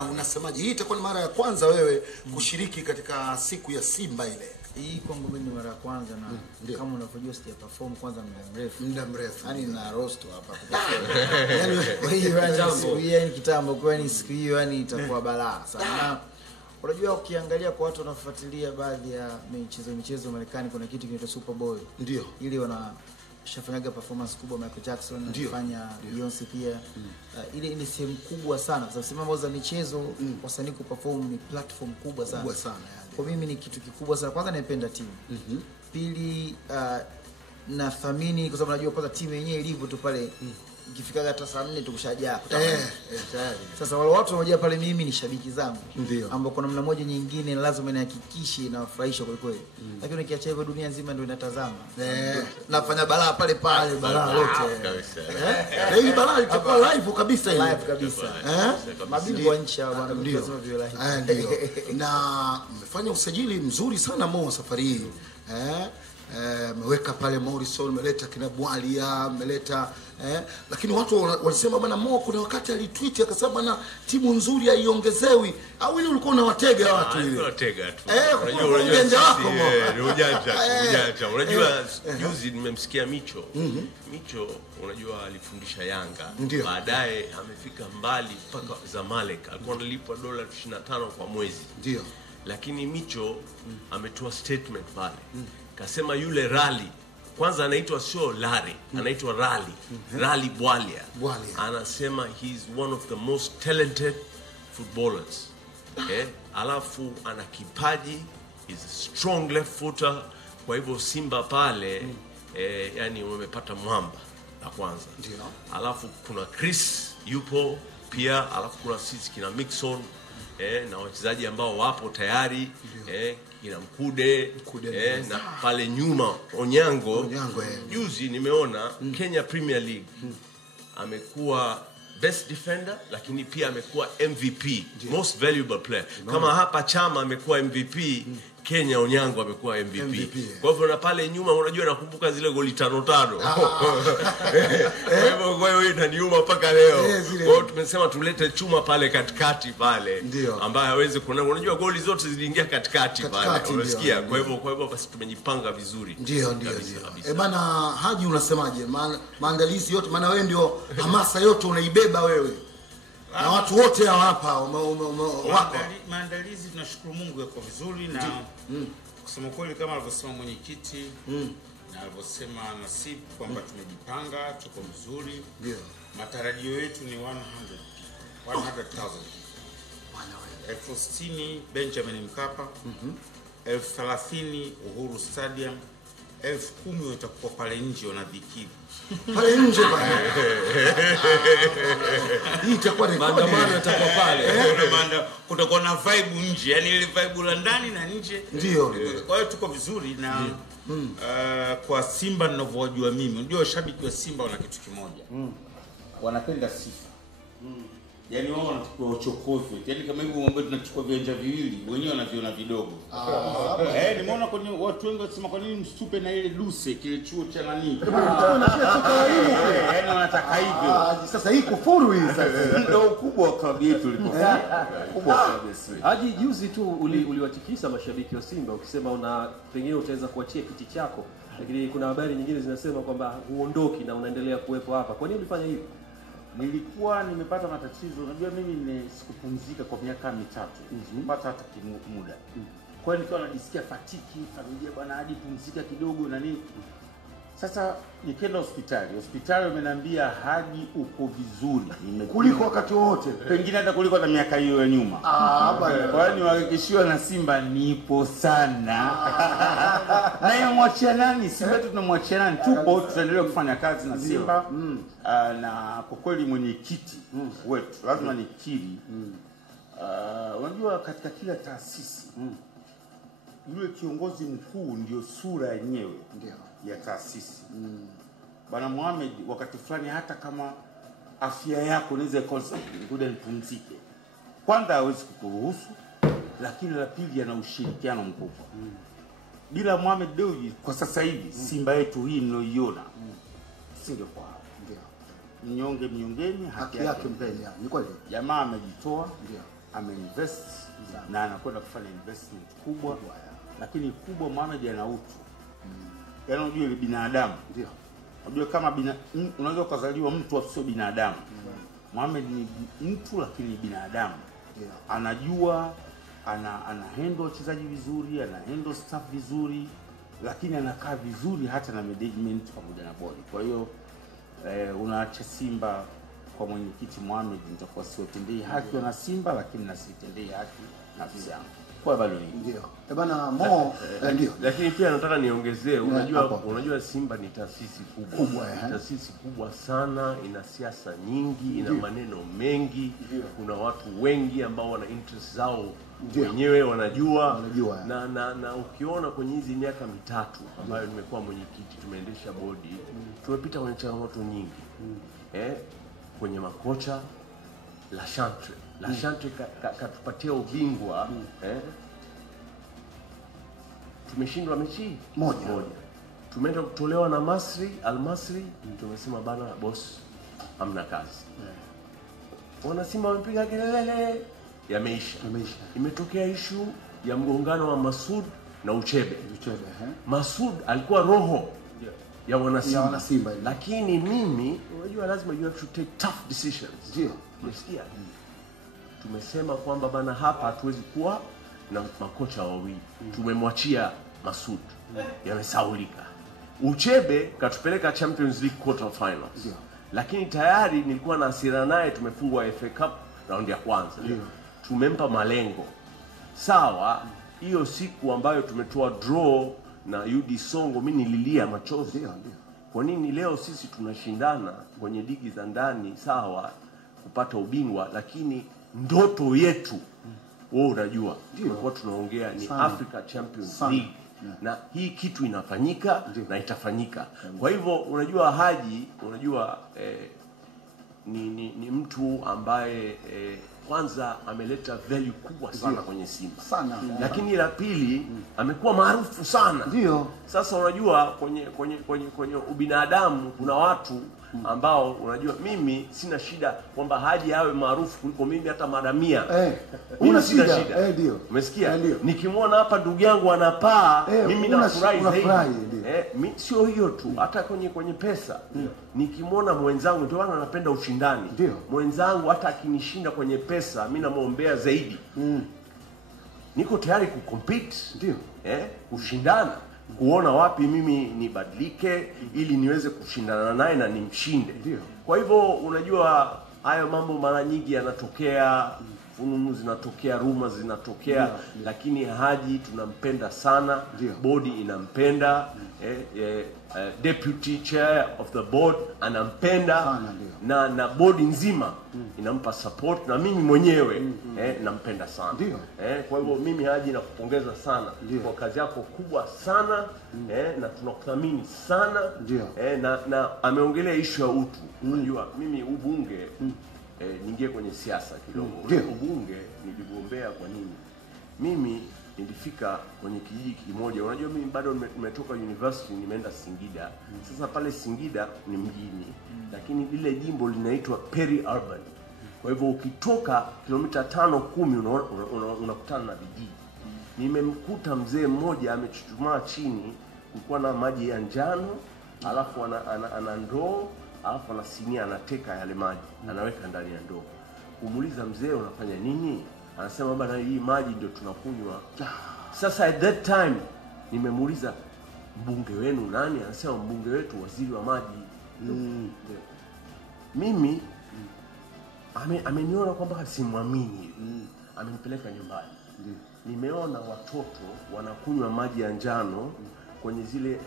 Unasemaje, hii itakuwa ni mara ya kwanza wewe kushiriki katika siku ya Simba ile? Hii kwangu mimi ni mara ya kwanza na kama unavyojua sija perform kwanza muda mrefu. Yaani na roast hapa. Yaani kwa hiyo yani kitambo kwa ni siku hiyo yani itakuwa balaa sana. Unajua ukiangalia kwa watu wanafuatilia baadhi ya michezo Marekani kuna kitu kinaitwa Super Bowl. Ndio. Ili shafanyaga performance kubwa Michael Jackson, anafanya Beyonce pia. Ile ni sehemu kubwa sana. Sasa sema za michezo wasanii kuperform ni platform kubwa sana. Kubwa sana yani. Kwa mimi ni kitu kikubwa sana. Kwanza naipenda timu. Pili na thamini kwa sababu najua kwanza timu yenyewe ilivyo tu pale ikifikaga hata saa 4 tukushajaa. Sasa wale watu wanaojia pale mimi ni shabiki zangu. Ambao kwa namna moja nyingine lazima nihakikishe na wafurahisha kwa kweli. Lakini ukiacha hivyo dunia nzima ndio inatazama. Nafanya balaa pale balaa lote. Hii balaa itakuwa live kabisa ile. Live kabisa. Mabingwa nchi hao bwana tunasema vile live. Ndio. Na mmefanya usajili mzuri sana Mo safari hii. Meweka pale Morrison, meleta kina Bwalia, meleta lakini watu walisema bwana Mo kuna wakati alitweet akasema bwana timu nzuri haiongezewi. Au ile ulikuwa unawatega watu ile? Unawatega tu. Unajua ujanja wako Mo. Ujanja. Unajua juzi nimemsikia Micho. Micho unajua alifundisha Yanga. Baadaye amefika mbali mpaka Zamalek. Alikuwa analipwa $25 kwa mwezi. Ndio. Lakini Micho ametoa statement pale. Kasema yule Rally kwanza anaitwa sio Larry, anaitwa Rally. Rally Bwalia. Anasema he's one of the most talented footballers. Alafu ana kipaji, is a strong left footer. Kwa hivyo Simba pale yani wamepata mwamba la kwanza. Alafu kuna Chris yupo pia, alafu kuna sisi kina Mixon na wachezaji ambao wapo tayari kina Mkude na pale nyuma Onyango. Juzi nimeona Kenya Premier League amekuwa best defender lakini pia amekuwa MVP, most valuable player. Kama hapa Chama amekuwa MVP, Kenya Onyango amekuwa MVP. Kwa hivyo na pale nyuma unajua nakumbuka zile goli 5-5. Kwa hivyo inaniuma mpaka leo. Kwa hiyo tumesema tulete chuma pale katikati pale ambaye hawezi kuna unajua goli zote ziliingia katikati pale. Unasikia? Kwa hivyo basi tumejipanga vizuri. Ndio. Bana Haji unasemaje? Maandalizi yote maana wewe ndio hamasa yote unaibeba wewe. Na watu wote hapa wako. Maandalizi tunashukuru Mungu yako vizuri na kusema kweli kama alivyosema mwenyekiti na alivyosema Nasib kwamba tumejipanga, tuko vizuri. Ndio. Matarajio yetu ni 100,000. 60,000 Benjamin Mkapa, 30,000 Uhuru Stadium, 10,000 watakuwa pale nje wanadhikiri. Pale nje pale. Hii itakuwa ni maandamano yatakuwa pale. Kutakuwa na vibe nje, yani ile vibe la ndani na nje. Ndio. Kwa hiyo tuko vizuri na kwa Simba ninavyojua mimi, unajua washabiki wa Simba wana kitu kimoja. Wanapenda sifa. Yaani wao wanachukua uchokozi. Yaani kama hivyo mambo tunachukua viwanja viwili, wenyewe wanaviona vidogo. Nimeona kwa watu wengi wasema kwa nini mstupe na ile Duse kile chuo cha nani? Yaani wanataka hivyo. Sasa hii kufuru hii sasa. Ndio ukubwa wa klabu yetu ulipofika. Kubwa kabisa. Haji juzi tu uliwatikisa mashabiki wa Simba ukisema pengine utaweza kuachia kiti chako. Lakini kuna habari nyingine zinasema kwamba huondoki na unaendelea kuwepo hapa. Kwa nini ulifanya hivyo? Nilikuwa nimepata matatizo. Unajua mimi sikupumzika kwa miaka 3. Nimepata hata muda. Kwa hiyo nilikuwa najisikia fatiki, familia bwana hadi pumzika kidogo na nini. Sasa nikaenda hospitali wameniambia Haji uko vizuri kuliko wakati wote, pengine hata kuliko hata miaka hiyo ya nyuma. Kwa hiyo niwahakikishiwa na Simba nipo sana. Na yamwachia nani? Simba tunamwachia nani? Tupo tutaendelea kufanya kazi na Simba. Na kwa kweli mwenyekiti wetu lazima nikiri. Unajua katika kila taasisi yule kiongozi mkuu ndio sura yenyewe ya taasisi. Bwana Mohamed wakati fulani hata kama afya yako inaweza ikosa ngoja nipumzike. Kwanza hawezi kukuruhusu, lakini la pili ana ushirikiano mkubwa. Bila Mohamed Dewji kwa sasa hivi Simba yetu hii niliyoiona singekuwa hapa. Mnyonge mnyongeni, haki yake mpeni. Ni kweli. Jamaa amejitoa. Ndio. ameinvest na anakwenda kufanya investment kubwa, lakini kubwa Mohamed ana utu. Yaani unajua ile binadamu. Ndio. Unajua kama unaweza kuzaliwa mtu sio binadamu. Mohamed ni mtu lakini binadamu. Anajua ana handle wachezaji vizuri, ana handle staff vizuri, lakini anakaa vizuri hata na management pamoja na bodi. Kwa hiyo unaacha Simba kwa mwenyekiti Mohamed, nitakuwa siwatendei haki wana Simba, lakini nasitendei haki nafsi yangu. Kwa bado ni ndio. Bana Mo ndio. Lakini pia nataka niongezee, unajua Simba ni taasisi kubwa. Taasisi kubwa sana, ina siasa nyingi, ina maneno mengi. Kuna watu wengi ambao wana interest zao wenyewe wanajua. Na ukiona kwenye hizi miaka mitatu ambayo nimekuwa mwenyekiti, tumeendesha bodi, tumepita kwenye changamoto nyingi. Kwenye makocha La Chantre katupatia ubingwa. Tumeshindwa mechi moja. Tumeenda kutolewa na Al Masry, tumesema bana boss hamna kazi. Wana Simba wamepiga kelele, yameisha. Imetokea issue ya mgongano wa Masud na Uchebe. Masud alikuwa roho ya wana Simba. Lakini mimi unajua lazima you have to take tough decisions. Ndio. Umesikia? Tumesema kwamba bana hapa hatuwezi kuwa na makocha wawili. Tumemwachia Masud. Yamesaulika. Uchebe katupeleka Champions League quarter finals. Lakini tayari nilikuwa na hasira naye, tumefungwa FA Cup round ya kwanza. Tumempa malengo. Sawa, hiyo siku ambayo tumetoa draw na UD Songo mimi nililia machozi. Kwa nini leo sisi tunashindana kwenye ligi za ndani sawa kupata ubingwa, lakini ndoto yetu wewe unajua tulikuwa tunaongea ni Africa Champions League. Na hii kitu inafanyika na itafanyika. Kwa hivyo unajua Haji, unajua ni mtu ambaye kwanza ameleta value kubwa sana kwenye Simba. Lakini la pili amekuwa maarufu sana. Ndio. Sasa unajua kwenye ubinadamu kuna watu ambao unajua mimi sina shida kwamba Haji awe maarufu kuliko mimi hata mara 100. Una shida. Ndio. Umesikia? Nikimwona hapa ndugu yangu anapaa, mimi nafurahi zaidi. Sio hiyo tu, hata kwenye pesa. Nikimwona mwenzangu, ndio maana napenda ushindani. Mwenzangu hata akinishinda kwenye pesa, mimi namuombea zaidi. Niko tayari kucompete. Kushindana. Kuona wapi mimi nibadilike ili niweze kushindana naye na nimshinde. Kwa hivyo unajua hayo mambo mara nyingi yanatokea, fununu zinatokea, rumors zinatokea, lakini Haji tunampenda sana, bodi inampenda, deputy chair of the board anampenda na bodi nzima inampa support, na mimi mwenyewe nampenda sana. Kwa hivyo mimi Haji nakupongeza sana kwa kazi yako kubwa sana, na tunakuthamini sana. Na ameongelea issue ya utu. Unajua mimi ubunge ningie kwenye siasa kidogo. Ubunge niligombea kwa nini? Mimi nilifika kwenye kijiji kimoja. Unajua mimi bado nimetoka university, nimeenda Singida. Sasa pale Singida ni mjini, lakini lile jimbo linaitwa peri-urban. Kwa hivyo ukitoka kilomita 5-10 unakutana na vijiji. Nimemkuta mzee mmoja amechuchumaa chini, kulikuwa na maji ya njano, alafu ana ndoo, alafu ana sinia, anateka yale maji, anaweka ndani ya ndoo. Kumuuliza mzee unafanya nini? Anasema bana hii maji ndio tunakunywa. Sasa at that time nimemuuliza mbunge wenu nani? Anasema mbunge wetu waziri wa maji. Mimi ameniona kwamba simwamini. Amenipeleka nyumbani. Nimeona watoto wanakunywa maji ya njano kwenye zile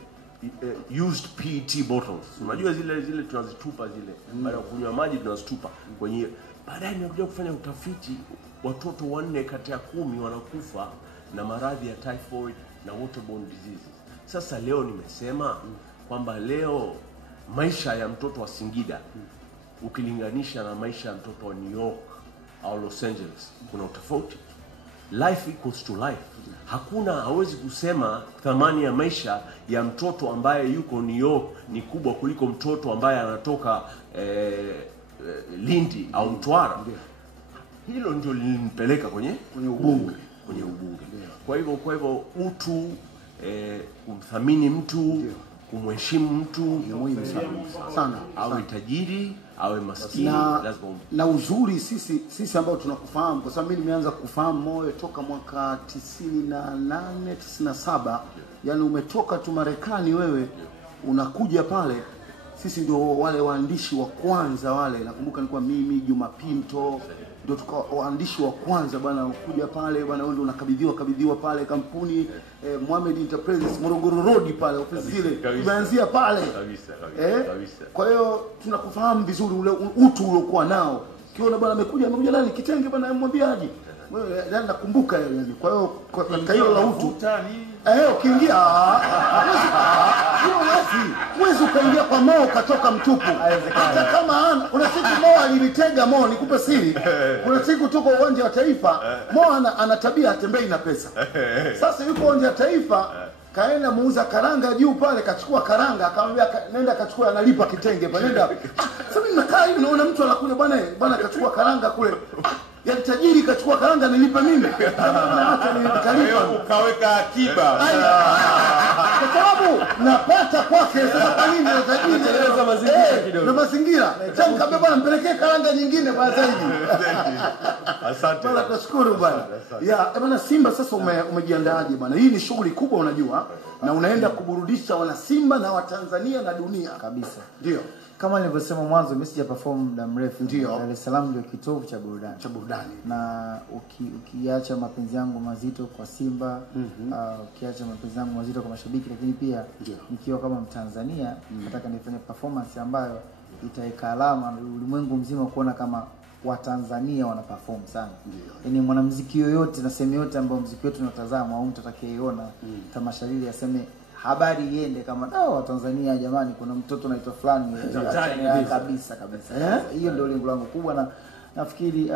used PET bottles. Unajua zile tunazitupa zile. Baada ya kunywa maji tunazitupa kwenye. Baadaye nimekuja kufanya utafiti, watoto 4 kati ya 10 wanakufa na maradhi ya typhoid na waterborne diseases. Sasa leo nimesema kwamba leo maisha ya mtoto wa Singida ukilinganisha na maisha ya mtoto wa New York au Los Angeles kuna utofauti. Life equals to life. Hawezi kusema thamani ya maisha ya mtoto ambaye yuko New York ni kubwa kuliko mtoto ambaye anatoka Lindi au Mtwara. hilo ndio lilinipeleka kwenye ubunge. Kwa hivyo utu, kumthamini mtu, kumheshimu mtu ni muhimu sana. Awe tajiri, awe maskini, lazima na uzuri sisi ambao tunakufahamu, kwa sababu mimi nimeanza kufahamu Moyo toka mwaka 98 97. Yani umetoka tu Marekani wewe, unakuja pale, sisi ndio wale waandishi wa kwanza wale, nakumbuka nilikuwa mimi Juma Pinto ndio tukao waandishi wa kwanza bwana, kuja pale bwana, wewe ndio unakabidhiwa pale kampuni Mohamed Enterprises Morogoro Road pale, ofisi zile tumeanzia pale kabisa. Kwa hiyo tunakufahamu vizuri, ule utu uliokuwa nao. Kiona bwana amekuja nani kitenge bwana, mwambiaje wewe, yani nakumbuka yani. Kwa hiyo katika hilo la utu ukiingia huwezi ukaingia kwa Mo ukatoka mtupu. Hata kama una siku Mo alinitega Mo, nikupe siri. Kuna siku tuko uwanja wa Taifa, Mo ana tabia atembei na pesa. Sasa yuko uwanja wa Taifa, kaenda muuza karanga juu pale, kachukua karanga, akamwambia nenda kachukua, analipa kitenge pale, nenda. Sasa mimi nakaa hivi naona mtu anakuja bwana kachukua karanga kule. Ya tajiri kachukua karanga nilipe mimi. Hata nilikalipa ukaweka akiba. Kwa sababu napata kwake, sasa kwa nini na tajiri Tengeneza mazingira kidogo. Na mazingira. Sasa nikamwambia bwana mpelekee karanga nyingine bwana zaidi. Asante. Bwana tunashukuru bwana. Ya bwana Simba sasa umejiandaaje bwana? Hii ni shughuli kubwa unajua, na unaenda kuburudisha wana Simba na Watanzania na dunia kabisa. Ndio. Kama nilivyosema mwanzo, mimi sija perform muda mrefu. Ndio. Dar es Salaam ndio kitovu cha burudani. Na ukiacha mapenzi yangu mazito kwa Simba, ukiacha mapenzi yangu mazito kwa mashabiki, lakini pia nikiwa kama Mtanzania nataka nifanye performance ambayo itaika alama ulimwengu mzima kuona kama Watanzania wana perform sana. Yaani mwanamuziki yoyote na sehemu yote ambayo muziki wetu unatazama au mtu atakayeona tamasha lile aseme habari iende kama Tanzania jamani, kuna mtoto anaitwa fulani kabisa. Hiyo ndio lengo langu kubwa, na nafikiri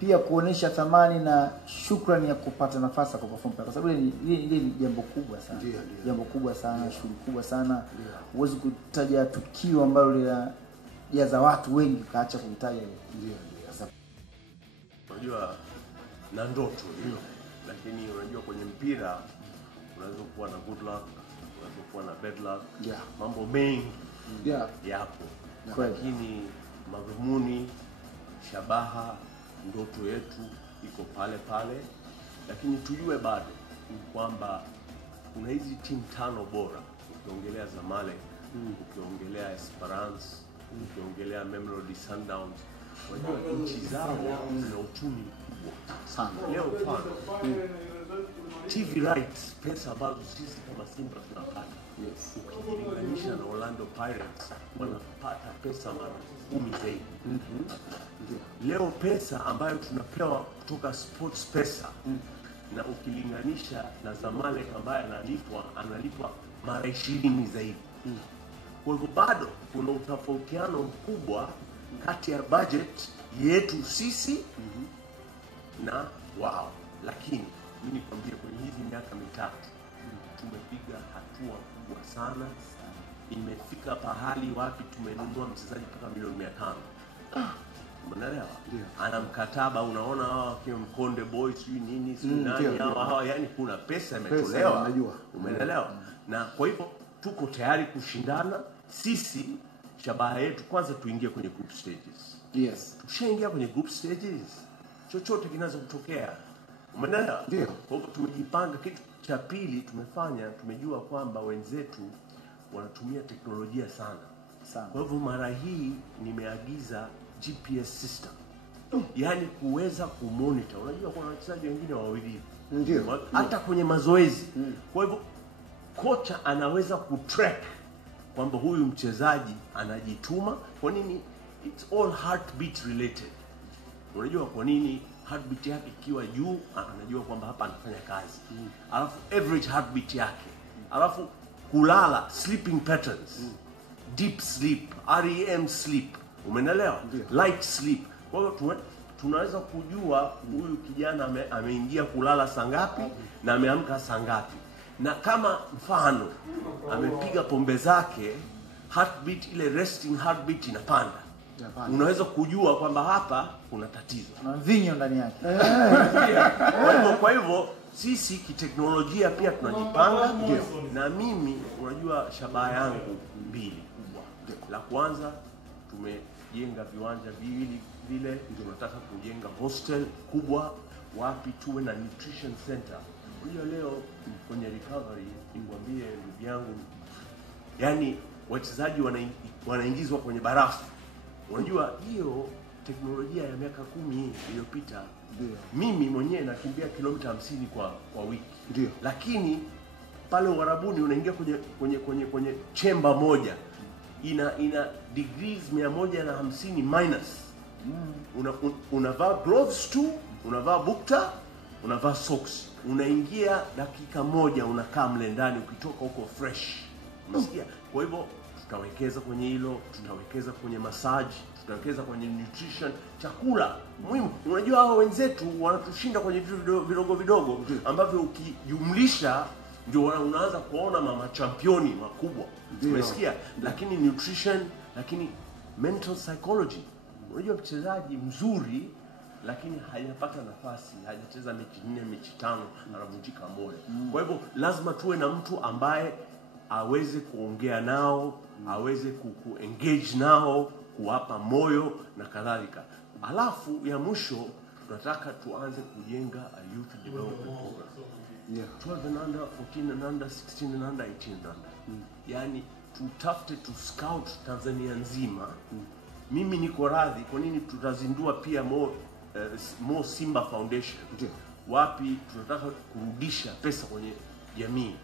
pia kuonesha thamani na shukrani ya kupata nafasi ya kuperform, kwa sababu ile ni jambo kubwa sana. Jambo kubwa sana, shughuli kubwa sana. Huwezi kutaja tukio ambalo linajaza watu wengi kaacha kuitaja ile. Unajua na ndoto hiyo, lakini unajua kwenye mpira unaweza kuwa na good luck, unaweza kuwa na bad luck. Mambo mengi yapo. Lakini madhumuni, shabaha, ndoto yetu iko pale, lakini tujue bado kwamba kuna hizi timu 5 bora. Ukiongelea Zamalek, ukiongelea Esperance, ukiongelea Mamelodi Sundowns, unajua nchi zao zina uchumi mkubwa sana. Leo mfano TV rights, pesa ambazo sisi kama Simba tunapata, ukilinganisha na Orlando Pirates wanapata pesa mara 10 zaidi. Leo pesa ambayo tunapewa kutoka Sports Pesa na ukilinganisha na Zamalek ambaye analipwa mara 20 zaidi. Kwa hivyo bado kuna utofautiano mkubwa kati ya budget yetu sisi na wao. Lakini mimi nikwambie, kwenye hizi miaka mitatu tumepiga hatua kubwa sana. Imefika pahali wapi tumenunua mchezaji mpaka milioni 500. Umeelewa? Ana mkataba, unaona hawa kama Mkonde Boys nini nani hawa, yani kuna pesa imetolewa. Umeelewa? Na kwa hivyo tuko tayari kushindana. Sisi shabaha yetu kwanza tuingie kwenye group stages. Tukishaingia kwenye group stages, chochote kinaweza kutokea. Umeelewa? Kwa hivyo tumejipanga. Kitu cha pili tumejua kwamba wenzetu wanatumia teknolojia sana. Kwa hivyo mara hii nimeagiza GPS system. Yaani kuweza kumonitor. Unajua kuna wachezaji wengine wawili. Hata kwenye mazoezi. Kwa hivyo kocha anaweza kutrack kwamba huyu mchezaji anajituma. Kwa nini? It's all heartbeat related. Unajua kwa nini? Heartbeat yake ikiwa juu anajua kwamba hapa anafanya kazi. Alafu average heartbeat yake. Alafu kulala, sleeping patterns. Deep sleep, REM sleep. Umeelewa? Light sleep. Kwa hiyo tunaweza kujua huyu kijana ameingia kulala saa ngapi na ameamka saa ngapi. Na kama mfano amepiga pombe zake, heartbeat ile resting heartbeat inapanda. unaweza kujua kwamba hapa kuna tatizo. Na vinyo ndani yake. Kwa hivyo sisi kiteknolojia pia tunajipanga. Na mimi unajua shabaha yangu mbili kubwa. La kwanza tumejenga viwanja viwili vile, tunataka kujenga hostel kubwa, wapi tuwe na nutrition center. Unajua leo kwenye recovery nikwambie ndugu yangu, yani wachezaji wanaingizwa kwenye barafu. Unajua hiyo teknolojia ya miaka 10 iliyopita, mimi mwenyewe nakimbia kilomita 50 kwa wiki. Ndio. Lakini pale Uarabuni unaingia kwenye chemba moja ina degrees 150 minus. Unavaa gloves tu, unavaa bukta, unavaa socks. Unaingia dakika moja unakaa mle ndani, ukitoka huko fresh. Unasikia? Kwa hivyo tutawekeza kwenye hilo, tutawekeza kwenye massage, tutawekeza kwenye nutrition, chakula muhimu. Unajua hao wenzetu wanatushinda kwenye vitu vidogo ambavyo ukijumlisha ndio unaanza kuona mama championi makubwa. Umesikia? Lakini nutrition, lakini mental psychology. Unajua mchezaji mzuri lakini hajapata nafasi, hajacheza mechi 4, mechi 5, anavunjika moyo. Kwa hivyo lazima tuwe na mtu ambaye aweze kuongea nao, aweze ku-engage nao, kuwapa moyo na kadhalika. Alafu ya mwisho tunataka tuanze kujenga a youth development program. 12 and under, 14 and under, 16 and under, 18 and under. Yani tutafute tu scout Tanzania nzima. Mimi niko radhi, kwa nini tutazindua pia Mo Simba Foundation. Wapi tunataka kurudisha pesa kwenye jamii.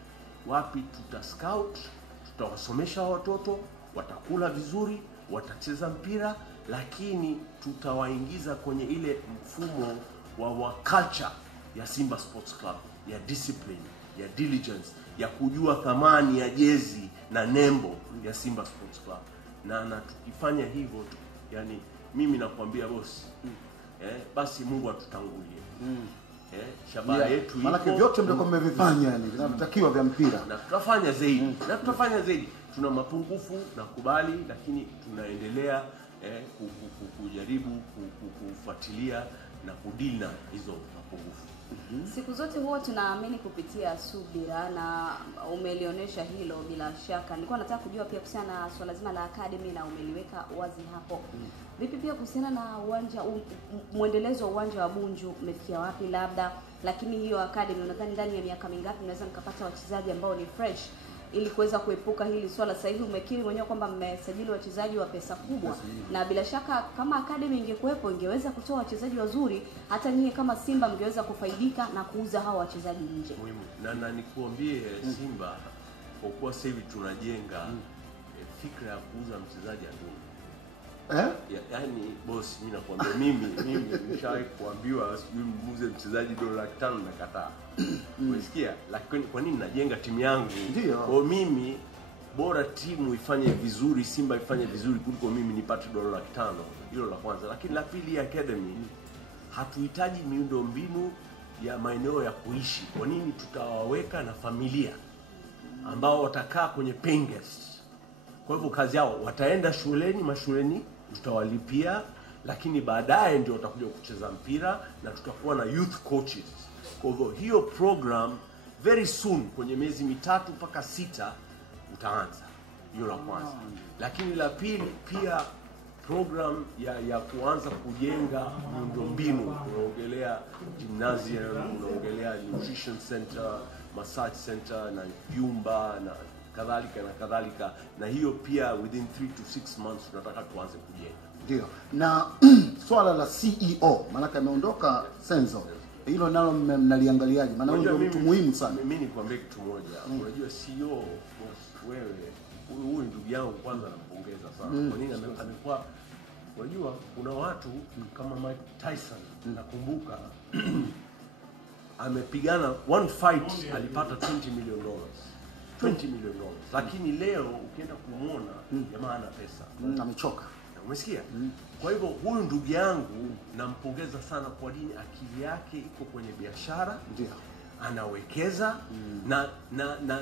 Wapi scout, tutawasomesha watoto, watakula vizuri, watacheza mpira, lakini tutawaingiza kwenye ile mfumo wa culture ya Simba Sports Club, ya discipline, ya diligence, ya kujua thamani ya jezi na nembo ya Simba Sports Club. Na tukifanya hivyo yani mimi nakwambia boss, basi Mungu atutangulie. Shabaha yetu maana vyote mlikuwa mmevifanya yani vinatakiwa vya mpira. Na tutafanya zaidi. Na tutafanya zaidi. Tuna mapungufu na kubali, lakini tunaendelea kujaribu kufuatilia na kudili hizo mapungufu. Siku zote huwa tunaamini kupitia subira, na umelionyesha hilo bila shaka. Nilikuwa nataka kujua pia kuhusiana na swala zima la academy, na umeliweka wazi hapo. Vipi pia kuhusiana na uwanja, muendelezo wa uwanja wa Bunju umefikia wapi labda? Lakini hiyo academy unadhani ndani ya miaka mingapi mnaweza mkapata wachezaji ambao ni fresh ili kuweza kuepuka hili swala? Sasa hivi umekiri mwenyewe kwamba mmesajili wachezaji wa pesa kubwa, na bila shaka kama academy ingekuepo ingeweza kutoa wachezaji wazuri, hata nyinyi kama Simba mngeweza kufaidika na kuuza hao wachezaji nje. Muhimu. Na nikuambie Simba, kwa kuwa sasa hivi tunajenga fikra ya kuuza mchezaji adui. Yani boss, mimi nakwambia mimi nishawahi kuambiwa sijui muuze mchezaji $500 na kataa. Umesikia? Lakini kwa nini najenga timu yangu? Kwa mimi bora timu ifanye vizuri, Simba ifanye vizuri kuliko mimi nipate $500. Hilo la kwanza. Lakini la pili, academy hatuhitaji miundombinu ya maeneo ya kuishi. Kwa nini tutawaweka na familia ambao watakaa kwenye paying guests? Kwa hivyo kazi yao wataenda mashuleni tutawalipia, lakini baadaye ndio watakuja kucheza mpira, na tutakuwa na youth coaches. Kwa hivyo hiyo program very soon, kwenye miezi 3 mpaka 6 utaanza. Hiyo la kwanza. Lakini la pili pia program ya kuanza kujenga miundombinu. Unaongelea gymnasium, unaongelea nutrition center, massage center na vyumba na kadhalika, na hiyo pia within 3 to 6 months tunataka tuanze kujenga. Ndio. Na swala la CEO, maana ameondoka Senzo, hilo nalo mnaliangaliaje? Maana huyo ndio mtu muhimu sana. Mimi nikwambie kitu moja. Unajua CEO wewe, huyu ndugu yangu kwanza nampongeza sana. Kwa nini amekuwa, unajua kuna watu kama Mike Tyson, nakumbuka amepigana one fight alipata $20 million. $20 million. Lakini leo ukienda kumuona jamaa ana pesa. Amechoka. Umesikia? Kwa hivyo huyu ndugu yangu nampongeza sana kwa nini akili yake iko kwenye biashara. Ndio. anawekeza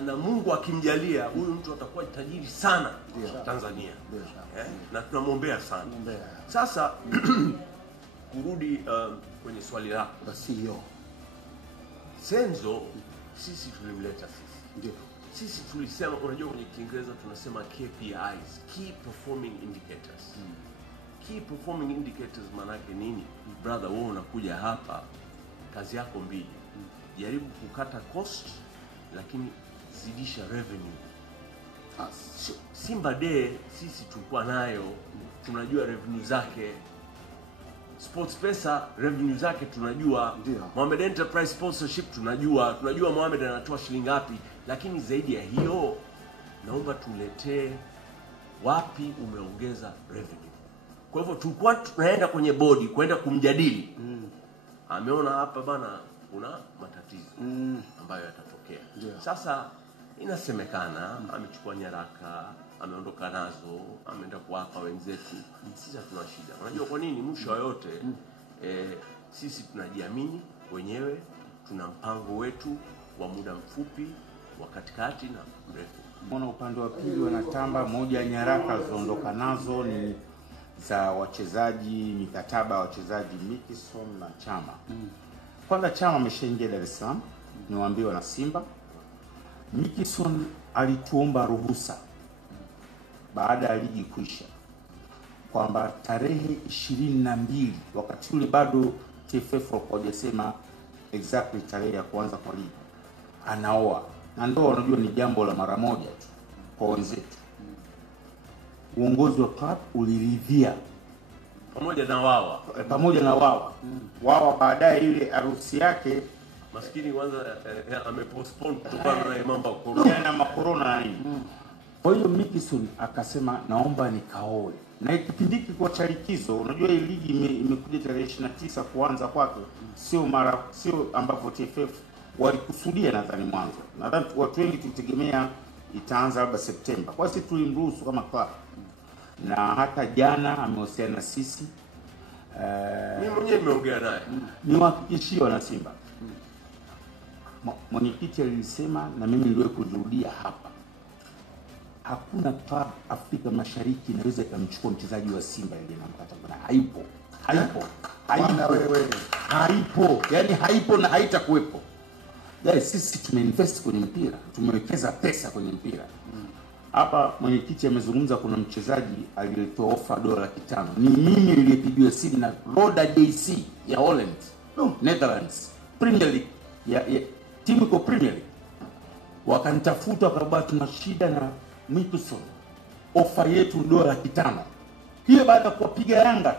na Mungu akimjalia huyu mtu atakuwa tajiri sana Tanzania. Na tunamwombea sana. Sasa kurudi kwenye swali lako la CEO. Senzo sisi tulimleta sisi. Ndio. Sisi tulisema, unajua kwenye Kiingereza tunasema KPIs, key performing indicators. Key performing indicators maana yake nini? Brother, wewe unakuja hapa, kazi yako mbili. Jaribu kukata cost, lakini zidisha revenue. Simba Day sisi tulikuwa nayo, tunajua revenue zake. Sports Pesa revenue zake tunajua. Mohamed Enterprise sponsorship tunajua Mohamed anatoa shilingi ngapi, lakini zaidi ya hiyo naomba tuletee wapi umeongeza revenue. Kwa hivyo tulikuwa tunaenda kwenye bodi kwenda kumjadili. Ameona hapa bana kuna matatizo ambayo yatatokea. Sasa inasemekana amechukua nyaraka, ameondoka nazo, ameenda kuwapa wenzetu. Sisi hatuna shida. Unajua kwa nini? Mwisho wa yote sisi tunajiamini wenyewe, tuna mpango wetu wa muda mfupi, wa katikati na mrefu. Mbona upande wa pili wanatamba moja ya nyaraka zilizoondoka nazo ni za wachezaji, mikataba ya wachezaji Mikison na Chama. Kwanza Chama ameshaingia Dar es Salaam, niwaambiwa na Simba. Mikison alituomba ruhusa baada ya ligi kuisha kwamba tarehe 22, wakati ule bado TFF hawajasema exactly tarehe ya kuanza kwa ligi, anaoa. Na ndoa unajua ni jambo la mara moja tu kwa wenzetu. Uongozi wa club uliridhia pamoja na Wawa baadaye ile harusi yake maskini kwanza amepostpone kutokana na mambo ya corona na nini. Kwa hiyo Mikison akasema naomba nikaoe. Na kipindi hiki kwa chalikizo, unajua hii ligi imekuja tarehe 29 kuanza kwake, sio ambapo TFF walikusudia nadhani mwanzo. Nadhani watu wengi tulitegemea itaanza labda Septemba. Kwa sisi tulimruhusu kama club. Na hata jana amehusiana na sisi. Mimi mwenyewe nimeongea naye. Niwahakikishie wana Simba. Mwenyekiti alisema na mimi niliwahi kurudia hapa. Hakuna club Afrika Mashariki inaweza kumchukua mchezaji wa Simba ile na mkataba. Haipo. Yaani haipo na haitakuwepo. Sisi tumeinvest kwenye mpira, tumewekeza pesa kwenye mpira. Hapa mwenyekiti amezungumza, kuna mchezaji aliyetoa ofa $500,000. Ni mimi niliyepigiwa simu na Roda JC ya Holland, Netherlands, Premier League ya timu iko Premier League. Wakanitafuta wakabaki tuna shida na Mikison. Ofa yetu $500,000. Hiyo baada ya kuwapiga Yanga.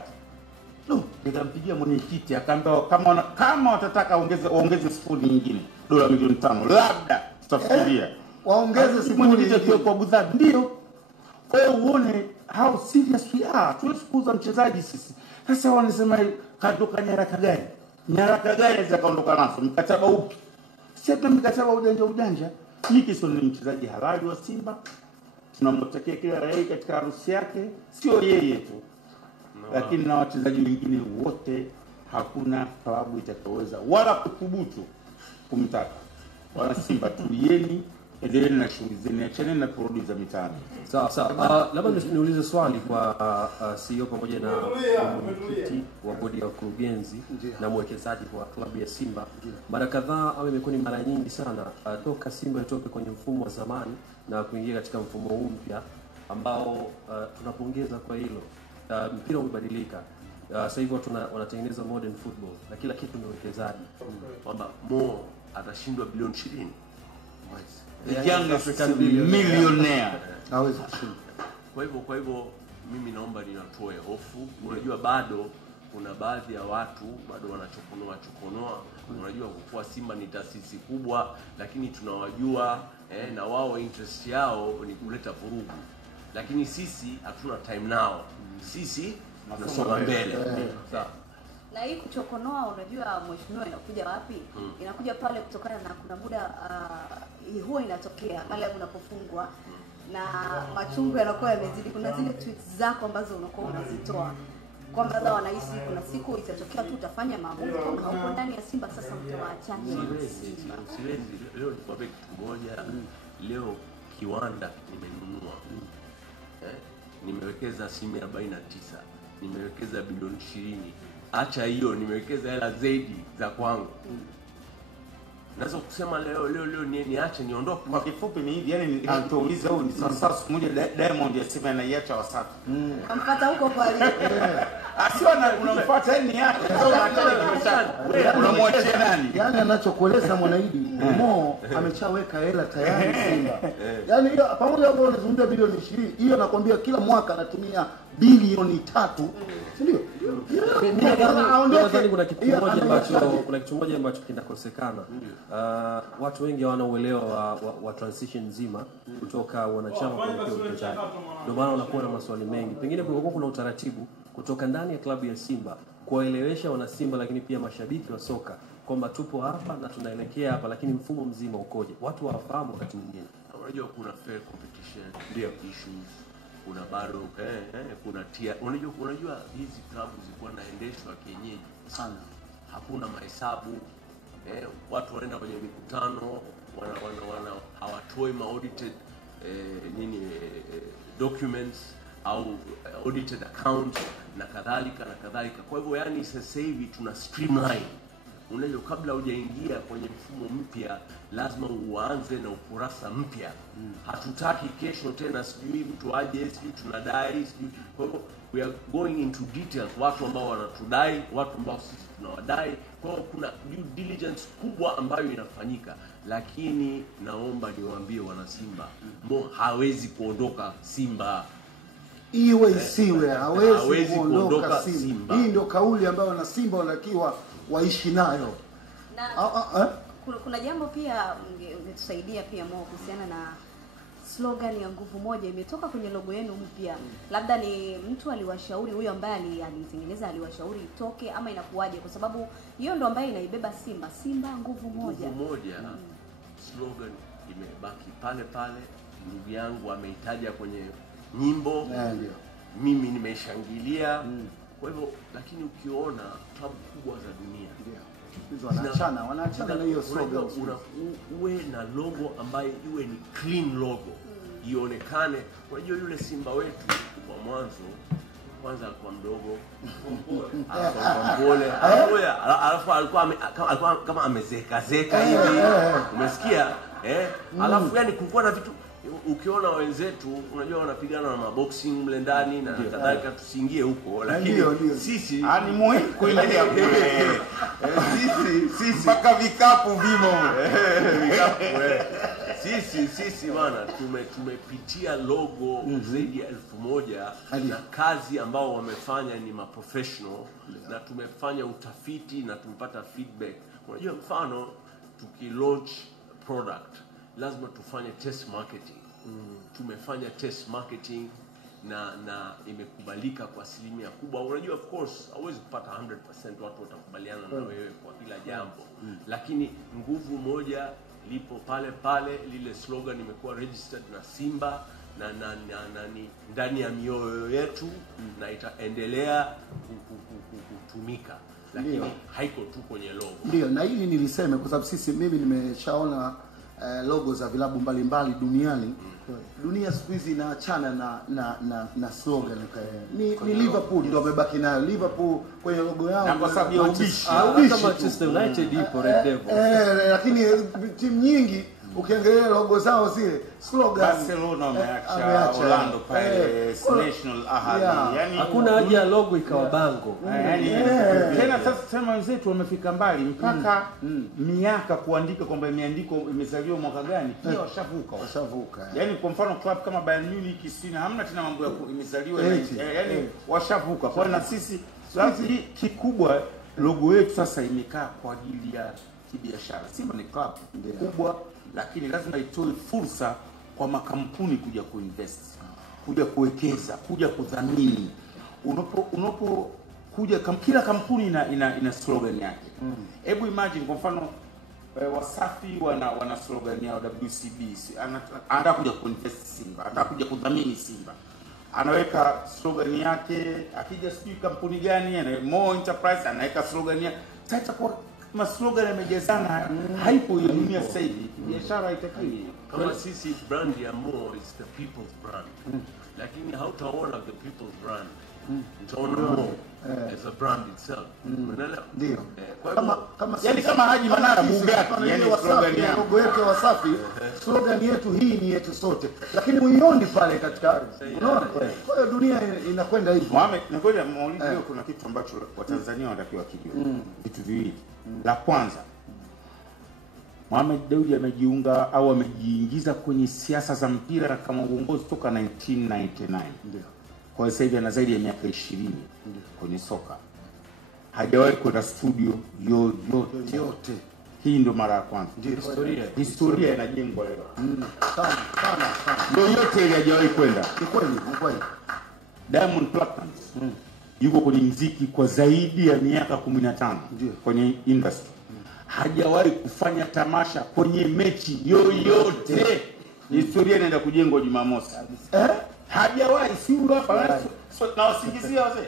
Nikampigia mwenyekiti akaambia kama watataka ongeze sifuri nyingine $5,000,000 labda tutafikiria. Waongeze sifuri kwa Abu Dhabi. Ndio. Kwa hiyo uone how serious we are. Tuwezi kuuza mchezaji sisi. Sasa wanasema katoka nyaraka gani? Nyaraka gani zikaondoka nazo? Mkataba upi? Sasa mkataba ujanja. Mikison ni mchezaji halali wa Simba. Tunamtakia kila la heri katika harusi yake, sio yeye tu. Lakini na wachezaji wengine wote, hakuna klabu itakayoweza wala kuthubutu kumtaka. Wana Simba tulieni, endeleeni na shughuli zenu, achaneni na kurudi za mitaani. Sawa. Labda niulize swali kwa CEO pamoja na mwenyekiti wa bodi ya wakurugenzi na mwekezaji wa klabu ya Simba. Mara kadhaa au imekuwa ni mara nyingi sana toka Simba itoke kwenye mfumo wa zamani na kuingia katika mfumo huu mpya ambao tunapongeza kwa hilo. Mpira umebadilika. Sasa hivi watu wanatengeneza modern football na kila kitu ni uwekezaji. Kwamba Mo atashindwa bilioni 20. The young African millionaire. Hawezi kushinda. Kwa hivyo mimi naomba ninatoe hofu. Unajua bado kuna baadhi ya watu bado wanachokonoa. Unajua kwa Simba ni taasisi kubwa, lakini tunawajua na wao interest yao ni kuleta vurugu. Lakini sisi hatuna time nao. Sisi tunasonga mbele. Sawa. Na hii kuchokonoa, unajua mheshimiwa, inakuja wapi? Inakuja pale kutokana na kuna muda huwa inatokea pale unapofungwa na machungu yanakuwa yamezidi. Kuna zile tweets zako ambazo unakuwa unazitoa. kwamba labda wanahisi kuna siku itatokea tu utafanya maamuzi kwamba hauko ndani ya Simba, sasa mtawaachaje? Siwezi. Leo nikwambia kitu moja. Leo kiwanda nimenunua. Nimewekeza asilimia 49. Nimewekeza bilioni 20. Acha hiyo, nimewekeza hela zaidi za kwangu. Naweza kusema leo niache niondoke. Kwa kifupi ni hivi, yani anatuuliza huyu ni sasa siku moja Diamond yasema anaiacha Wasafi. Kampata huko pale. Sio unamfuata ni yake. Wewe unamwachia nani? Yani anachokueleza Mwanaidi, Mo ameshaweka hela tayari Simba. Yani hiyo pamoja na unazungumzia bilioni 20, hiyo nakwambia kila mwaka anatumia bilioni 3. Si ndio? Nadhani kuna kitu kimoja ambacho kinakosekana. Watu wengi hawana uelewa wa transition nzima kutoka wanachama kuelekea uwekezaji. Ndio maana unakuwa na maswali mengi. Pengine kulikuwa kuna utaratibu kutoka ndani ya klabu ya Simba kuwaelewesha wana Simba, lakini pia mashabiki wa soka kwamba tupo hapa na tunaelekea hapa, lakini mfumo mzima ukoje, watu wafahamu. Wakati mwingine unajua kuna fair competition, ndio issues, kuna bado kuna tia. Unajua hizi klabu zilikuwa naendeshwa kienyeji sana, hakuna mahesabu. Watu wanaenda kwenye mikutano, wana hawatoi audited documents au audited accounts na kadhalika. Kwa hivyo yani sasa hivi tuna streamline. Unajua kabla hujaingia kwenye mfumo mpya lazima uanze na ukurasa mpya. Hatutaki kesho tena sijui mtu aje sijui tunadai sijui. Kwa hivyo we are going into details, watu ambao wanatudai, watu ambao sisi tunawadai. Kwa hivyo kuna due diligence kubwa ambayo inafanyika, lakini naomba niwaambie wana Simba, Mo hawezi kuondoka Simba. Iwe isiwe hawezi kuondoka Simba. Hii ndio kauli ambayo wana Simba wanatakiwa waishi nayo. Kuna jambo pia ungetusaidia pia Mo kuhusiana na slogan ya nguvu moja imetoka kwenye logo yenu mpya. Labda ni mtu aliwashauri, huyo ambaye alitengeneza aliwashauri itoke ama inakuwaje? Kwa sababu hiyo ndo ambaye inaibeba Simba nguvu moja. Nguvu moja. Slogan imebaki pale pale. Ndugu yangu ameitaja kwenye nyimbo. Mimi nimeshangilia. Kwa hivyo lakini ukiona klabu kubwa za dunia wanaachana na hiyo slogan. Uwe na logo ambayo iwe ni clean logo, ionekane. Unajua yule Simba wetu kwa mwanzo kwanza alikuwa mdogo, alikuwa mpole, alafu alikuwa kama amezeka hivi, umesikia? Alafu yani kulikuwa na vitu. Ukiona wenzetu unajua wanapigana na maboxing mle ndani na kadhalika, tusiingie huko, lakini sisi ni muhimu kuingia sisi mpaka vikapu vimo sisi bwana tumepitia logo zaidi ya 1000 na kazi ambao wamefanya ni professional, na tumefanya utafiti na tumepata feedback. Unajua mfano tukilaunch product lazima tufanye test marketing. Tumefanya test marketing na imekubalika kwa asilimia kubwa. Unajua of course hauwezi kupata 100% watu watakubaliana na wewe kwa kila jambo, lakini nguvu moja lipo pale. Lile slogan imekuwa registered na Simba na ni ndani ya mioyo yetu na itaendelea kutumika, lakini haiko tu kwenye logo. Ndio, na hili niliseme kwa sababu mimi nimeshaona logo za vilabu mbalimbali duniani. Dunia siku hizi inaachana na slogan. Ni Liverpool ndio wamebaki nayo. Liverpool kwenye logo yao na kwa sababu ya ubishi. Manchester United ipo Red Devil. Lakini timu nyingi ukiangalia logo zao zile slogan Barcelona wameacha, Orlando Pirates, National Ahadi. Yani hakuna haja ya logo ikawa bango. Tena sasa sema wenzetu wamefika mbali mpaka miaka kuandika kwamba imeandikwa imezaliwa mwaka gani, pia washavuka. Yani kwa mfano club kama Bayern Munich sina hamna tena mambo ya imezaliwa, yani washavuka. Kwa na sisi kikubwa logo yetu sasa imekaa kwa ajili ya kibiashara. Simba ni club kubwa, lakini lazima itoe fursa kwa makampuni kuja kuinvest, kuja kuwekeza, kuja kudhamini. Unapokuja kila kampuni ina slogan yake. Hebu imagine kwa mfano Wasafi wana slogan yao WCB, anataka kuja kuinvest Simba, anataka kuja kudhamini Simba. anaweka slogan yake, akija sijui kampuni gani ana Mo Enterprise anaweka slogan yake. Sasa kwa maslogan yamejazana, haipo hiyo dunia sasa hivi. Biashara haitakiwi. Kama sisi brand ya Mo is the people's brand. Lakini hautaona the people's brand. Utaona Mo as a brand itself. Unaelewa? Ndio. Kama kama Haji Manara Bugatti, yani slogan yake. Logo yetu ya Wasafi, slogan yetu hii ni yetu sote. Lakini uioni pale katika, unaona? Kwa hiyo dunia inakwenda hivyo. Mohamed, nakwenda Maulidi leo kuna kitu ambacho Watanzania wanatakiwa kijue. Vitu viwili. La kwanza, Mohamed Dewji amejiunga au amejiingiza kwenye siasa za mpira kama uongozi toka 1999. Ndio. Kwa sasa hivi ana zaidi ya miaka 20 kwenye soka. Hajawahi kwenda studio yoyote. Hii ndio mara ya kwanza. Historia inajengwa leo. Sana. Yoyote ile hajawahi kwenda. Ni kweli. Diamond Platnumz yuko kwenye muziki kwa zaidi ya miaka 15 kwenye industry. Hajawahi kufanya tamasha kwenye mechi yoyote. Historia inaenda kujengwa Jumamosi. Hajawahi, si ndo hapa na wasingizia wazee.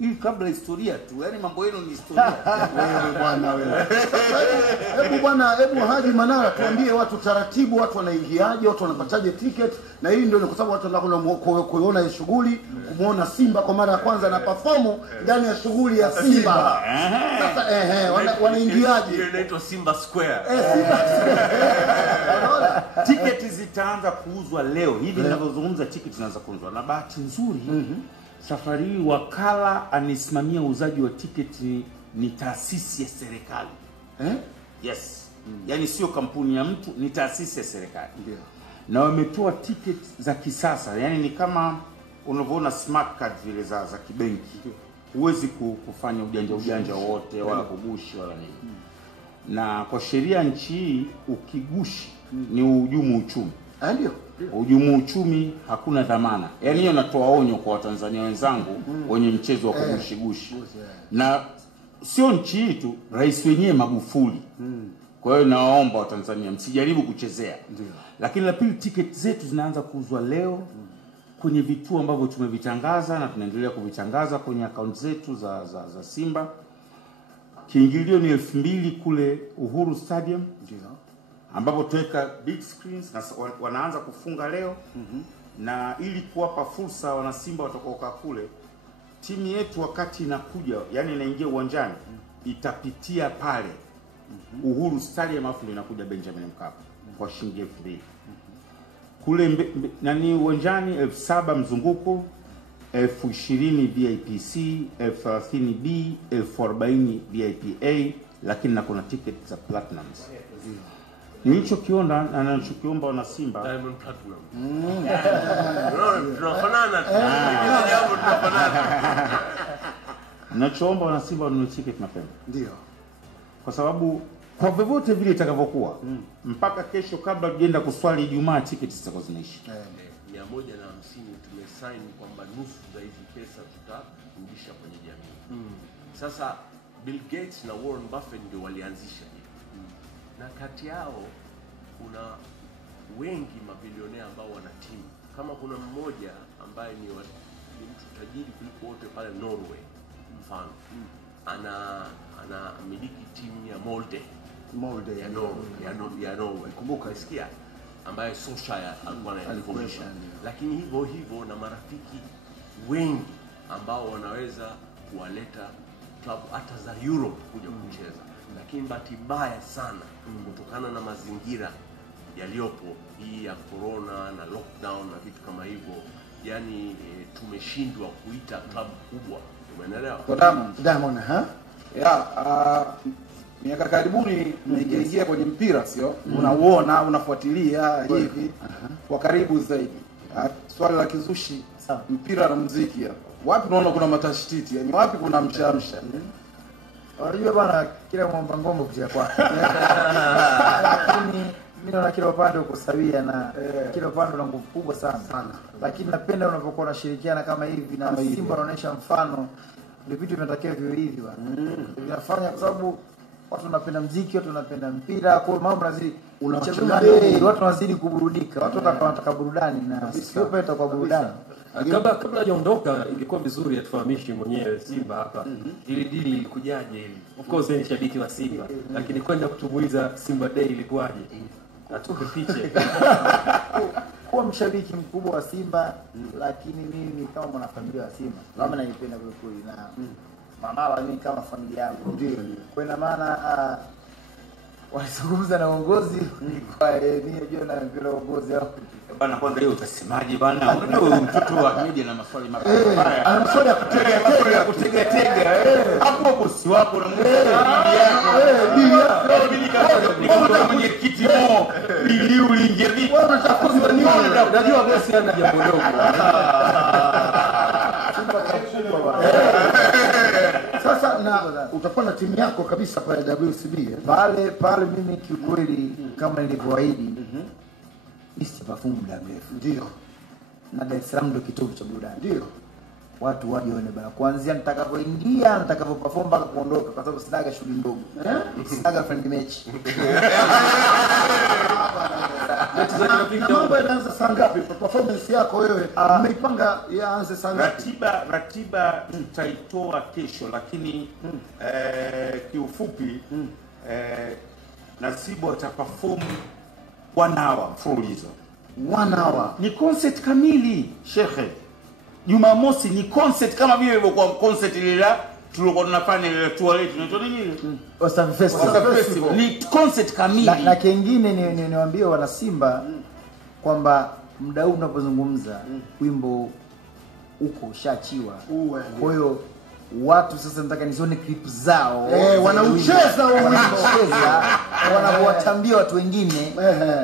Hii kabla historia tu. Yaani mambo yenu ni historia. Wewe bwana wewe. Hebu Haji Manara tuambie watu taratibu, watu wanaingiaje, watu wanapataje ticket, na hii ndio kwa sababu watu wanataka kuona hii shughuli, kumuona Simba kwa mara ya kwanza na perform ndani ya shughuli ya Simba. Sasa wanaingiaje? Hiyo inaitwa Simba Square. Ticket zitaanza kuuzwa leo. Hivi ninavyozungumza ticket zinaanza kuuzwa. Na bahati nzuri safari hii wakala anisimamia uuzaji wa tiketi ni taasisi ya serikali. Yes. Yaani sio kampuni ya mtu, ni taasisi ya serikali. Ndio. Na wametoa tiketi za kisasa. Yaani ni kama unavyoona smart card vile za kibenki. Huwezi kufanya ujanja wote wala kugushi wala nini. Na kwa sheria nchi hii ukigushi ni uhujumu uchumi. Ndio. Uhujumu uchumi hakuna dhamana. Yaani hiyo natoa onyo kwa Watanzania wenzangu wenye mchezo wa kugushi. Na sio nchi hii tu, rais wenyewe Magufuli. Kwa hiyo nawaomba Watanzania msijaribu kuchezea. Lakini la pili, ticket zetu zinaanza kuuzwa leo kwenye vituo ambavyo tumevitangaza na tunaendelea kuvitangaza kwenye account zetu za Simba. Kiingilio ni 2000 kule Uhuru Stadium. Ndio. Ambapo tuweka big screens na wanaanza kufunga leo. Na ili kuwapa fursa wana Simba watakaokaa kule, timu yetu wakati inakuja, yani inaingia uwanjani, itapitia pale Uhuru Stadium afu inakuja Benjamin Mkapa kwa shilingi 2000. Kule nani uwanjani 7000 mzunguko, 20000 VIP C, 30000 B, 40000 VIP A, lakini na kuna ticket za Platinums. Nilichokiona na ninachokiomba wana Simba Diamond Platinum. Tunafanana. Tunafanana. Ninachoomba wana Simba wanunue ticket mapema. Ndio. Kwa sababu kwa vyovyote vile itakavyokuwa mpaka kesho kabla tujienda kuswali Ijumaa ticket zitakuwa zinaisha. 150 tumesign kwamba nusu za hizi pesa tutarudisha kwenye jamii. Sasa Bill Gates na Warren Buffett ndio walianzisha hivi. Na kati yao kuna wengi mabilionea ambao wana timu. Kama kuna mmoja ambaye ni mtu tajiri kuliko wote pale Norway, mfano ana miliki timu ya Molde ya Norway. Kumbuka isikia ambaye Solskjaer alikuwa anayefundisha. Lakini hivyo na marafiki wengi ambao wanaweza kuwaleta club hata za Europe kuja kucheza. Lakini bahati mbaya sana kutokana na mazingira yaliyopo hii ya corona na lockdown na vitu kama hivyo, yani tumeshindwa kuita club kubwa. Umeelewa? Kwa Diamond miaka karibuni umeingia kwenye mpira, sio? Unauona, unafuatilia hivi kwa karibu zaidi. Swali la kizushi, mpira na muziki hapa. Wapi unaona kuna matashtiti? Yaani wapi kuna mshamsha? Unajua bana, kila mwamba ngombo kutia kwake. Lakini mimi naona kila upande uko sawia na kila upande una nguvu kubwa sana. Lakini napenda unapokuwa unashirikiana kama hivi na Simba wanaonyesha mfano, ndio vitu vinatakiwa viwe hivi bana. Vinafanya kwa sababu watu wanapenda muziki, watu wanapenda mpira, kwa mambo yanazidi Unawachanganya. watu wanazidi kuburudika, watu wanataka burudani na sio pale kwa burudani. Kabla hajaondoka ingekuwa vizuri atufahamishe mwenyewe Simba hapa. Ili dili ilikujaje hili? Of course yeye ni shabiki wa Simba, lakini kwenda kutumbuiza Simba Day ilikuwaje? Atupe picha. Kuwa mshabiki mkubwa wa Simba, lakini mimi kama mwanafamilia wa Simba, kama naipenda kweli na mama mimi kama familia yangu. Ndio. Kwa ina maana walizungumza na uongozi kwa unajua na vile uongozi wao. Bana kwanza hiyo utasemaje bana? Unajua mtoto wa media na maswali mabaya. Ana maswali ya Kutega tega. Hapo bosi wako na bibi yako. Bibi yako ni kama mwenye kiti mo. Bibi uliingia vipi? Wewe unataka nini? Unajua bosi ana jambo dogo. Sasa na utakuwa na timu yako kabisa pale WCB Pale mimi kiukweli kama nilivyoahidi East perform muda mrefu. ndio Na Dar es Salaam ndio kitovu cha burudani. ndio Watu wajione bana. Kuanzia nitakapoingia, nitakapoperform mpaka kuondoka kwa sababu sinaga shughuli ndogo. Sinaga friend match. na mambo yanaanza saa ngapi performance yako wewe umeipanga yaanze saa ngapi? Ratiba tutaitoa kesho, lakini kiufupi Nasibu ataperform 1 hour mfululizo. 1 hour Ni concert kamili, shekhe. Jumamosi ni concert kama vile ilivyokuwa concert ile tulikuwa tunafanya ile tour letu inaitwa nini? Osam Festival. Ni concert kamili. Na kingine niwaambie wana Simba kwamba muda huu unapozungumza wimbo uko ushaachiwa. Kwa hiyo watu sasa nataka nizione clip zao wanaucheza huo wimbo, wanawatambia watu wengine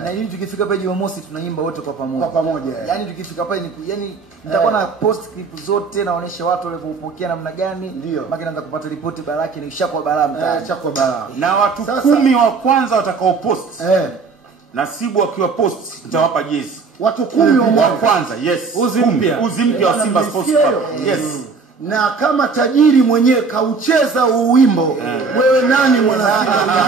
na ili tukifika pale Jumamosi tunaimba wote kwa pamoja. Yaani tukifika pale yani nitakuwa na post clip zote naonesha watu walivyopokea namna gani, maki naanza kupata ripoti baraki ni ishakuwa balaa mtaani. Na watu 10 wa kwanza watakao post Nasibu akiwa post nitawapa jezi. Watu 10 wa kwanza, yes. Uzimpya wa Simba Sports Club. Yes. Na kama tajiri mwenyewe kaucheza wimbo, wewe nani mwana Simba?